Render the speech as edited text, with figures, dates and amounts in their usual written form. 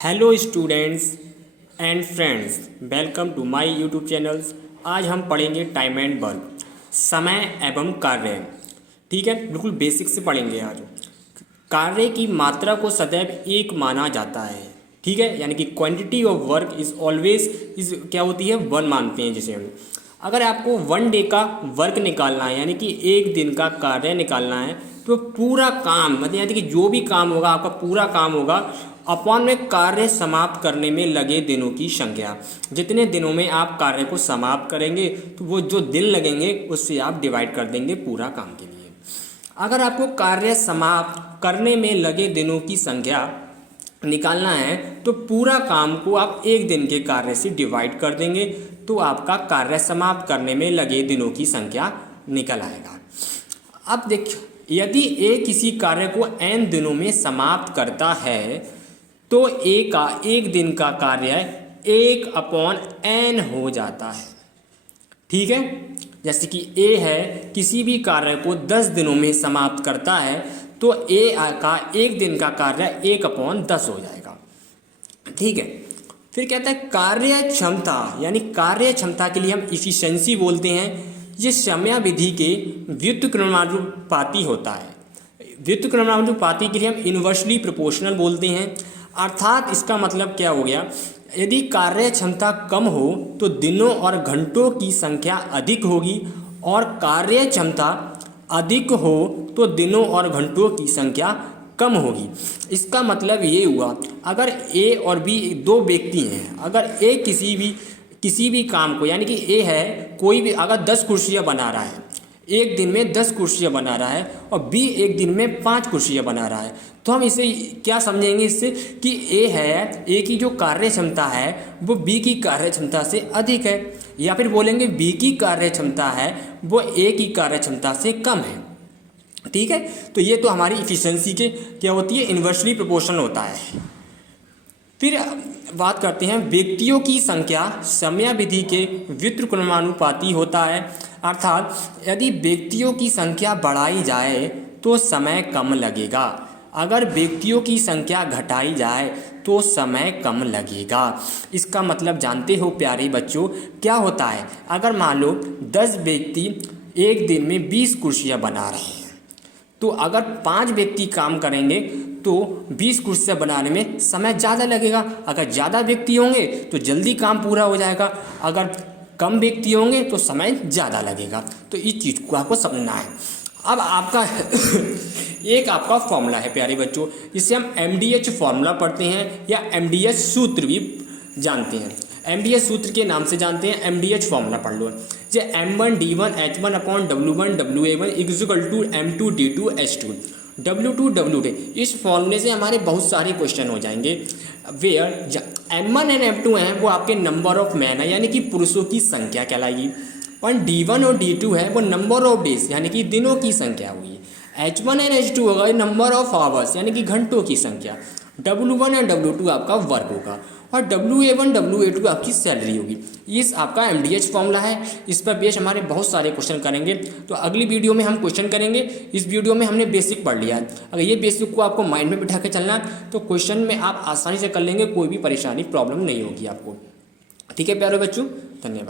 Hello students and friends, welcome to my YouTube channels. आज हम पढ़ेंगे टाइम एंड वर्क, समय एवं कार्य। ठीक है, बिल्कुल बेसिक से पढ़ेंगे आज। कार्य की मात्रा को सदैव एक माना जाता है। ठीक है, यानी कि quantity of work is always is क्या होती है, वन मानते हैं जिसे हम। अगर आपको वन डे का वर्क निकालना है, यानी कि एक दिन का कार्य निकालना है, तो पूरा काम मतलब यानी कि जो भी काम होगा आपका पूरा काम होगा अपॉन में कार्य समाप्त करने में लगे दिनों की संख्या। जितने दिनों में आप कार्य को समाप्त करेंगे तो वो जो दिन लगेंगे उससे आप डिवाइड कर देंगे पूरा काम के लिए। अगर आपको कार्य समाप्त करने में लगे दिनों की संख्या निकालना है तो पूरा काम को आप एक दिन के कार्य से डिवाइड कर देंगे तो आपका कार्य समाप्त करने में लगे दिनों की संख्या निकल आएगा। अब देखिए, यदि ए किसी कार्य को n दिनों में समाप्त करता है तो ए का एक दिन का कार्य 1/n हो जाता है। ठीक है, जैसे कि ए है किसी भी कार्य को 10 दिनों में समाप्त करता है तो ए का एक दिन का कार्य 1/10 हो जाएगा। ठीक है, फिर कहता है कार्य क्षमता, यानी कार्य क्षमता के लिए हम इफिशिएंसी बोलते हैं। ये समयावधि के व्युत्क्रमानुपाती होता है। व्युत्क्रमानुपाती के लिए हम इन्वर्सली प्रोपोर्शनल बोलते हैं। अर्थात इसका मतलब क्या हो गया, यदि कार्य क्षमता कम हो तो दिनों और घंटों की संख्या अधिक होगी, और कार्य क्षमता अधिक हो तो दिनों और घंटों की संख्या कम होगी। इसका मतलब ये हुआ, अगर ए और बी दो व्यक्ति हैं, अगर ए किसी भी काम को, यानी कि ए है कोई भी अगर 10 कुर्सियाँ बना रहा है, एक दिन में 10 कुर्सियाँ बना रहा है, और बी एक दिन में 5 कुर्सियाँ बना रहा है, तो हम इसे क्या समझेंगे इससे कि ए की जो कार्य क्षमता है वो बी की कार्य क्षमता से अधिक है, या फिर बोलेंगे बी की कार्य क्षमता है वो ए की कार्य क्षमता से कम है। ठीक है, तो ये तो हमारी इफिशिएंसी के क्या होती है, इन्वर्सली प्रोपोर्शनल होता है। फिर बात करते हैं व्यक्तियों की संख्या समयावधि के व्युत्क्रमानुपाती होता है। अर्थात यदि व्यक्तियों की संख्या बढ़ाई जाए तो समय कम लगेगा, अगर व्यक्तियों की संख्या घटाई जाए तो समय कम लगेगा। इसका मतलब जानते हो प्यारे बच्चों क्या होता है, अगर मान लो 10 व्यक्ति एक दिन में 20 कुर्सियाँ बना रहे हैं, तो अगर 5 व्यक्ति काम करेंगे तो 20 कुर्सियाँ बनाने में समय ज़्यादा लगेगा। अगर ज़्यादा व्यक्ति होंगे तो जल्दी काम पूरा हो जाएगा, अगर कम व्यक्ति होंगे तो समय ज़्यादा लगेगा। तो इस चीज़ को आपको समझना है। अब आपका एक आपका फॉर्मूला है प्यारे बच्चों, जिसे हम MDH फॉर्मूला पढ़ते हैं या MDH सूत्र भी जानते हैं। MDH सूत्र के नाम से जानते हैं, MDH फॉर्मूला पढ़ लो। जो M1D1H1/W1WA1 = M2D2H2 W2 W2। इस फॉर्मूले से हमारे बहुत सारे क्वेश्चन हो जाएंगे। वेयर M1 एंड M2 हैं वो आपके नंबर ऑफ मैन है, यानी कि पुरुषों की संख्या कहलाएगी, और D1 और D2 है वो नंबर ऑफ डेज यानी कि दिनों की संख्या हुई। H1 एंड H2 होगा नंबर ऑफ आवर्स यानी कि घंटों की संख्या। W1 एंड W2 आपका वर्क होगा, और WA1 WA2 आपकी सैलरी होगी। ये आपका MDH फॉर्मूला है। इस पर बेस हमारे बहुत सारे क्वेश्चन करेंगे, तो अगली वीडियो में हम क्वेश्चन करेंगे। इस वीडियो में हमने बेसिक पढ़ लिया है। अगर ये बेसिक को आपको माइंड में बिठा के चलना है तो क्वेश्चन में आप आसानी से कर लेंगे, कोई भी परेशानी प्रॉब्लम नहीं होगी आपको। ठीक है प्यारे बच्चों, धन्यवाद।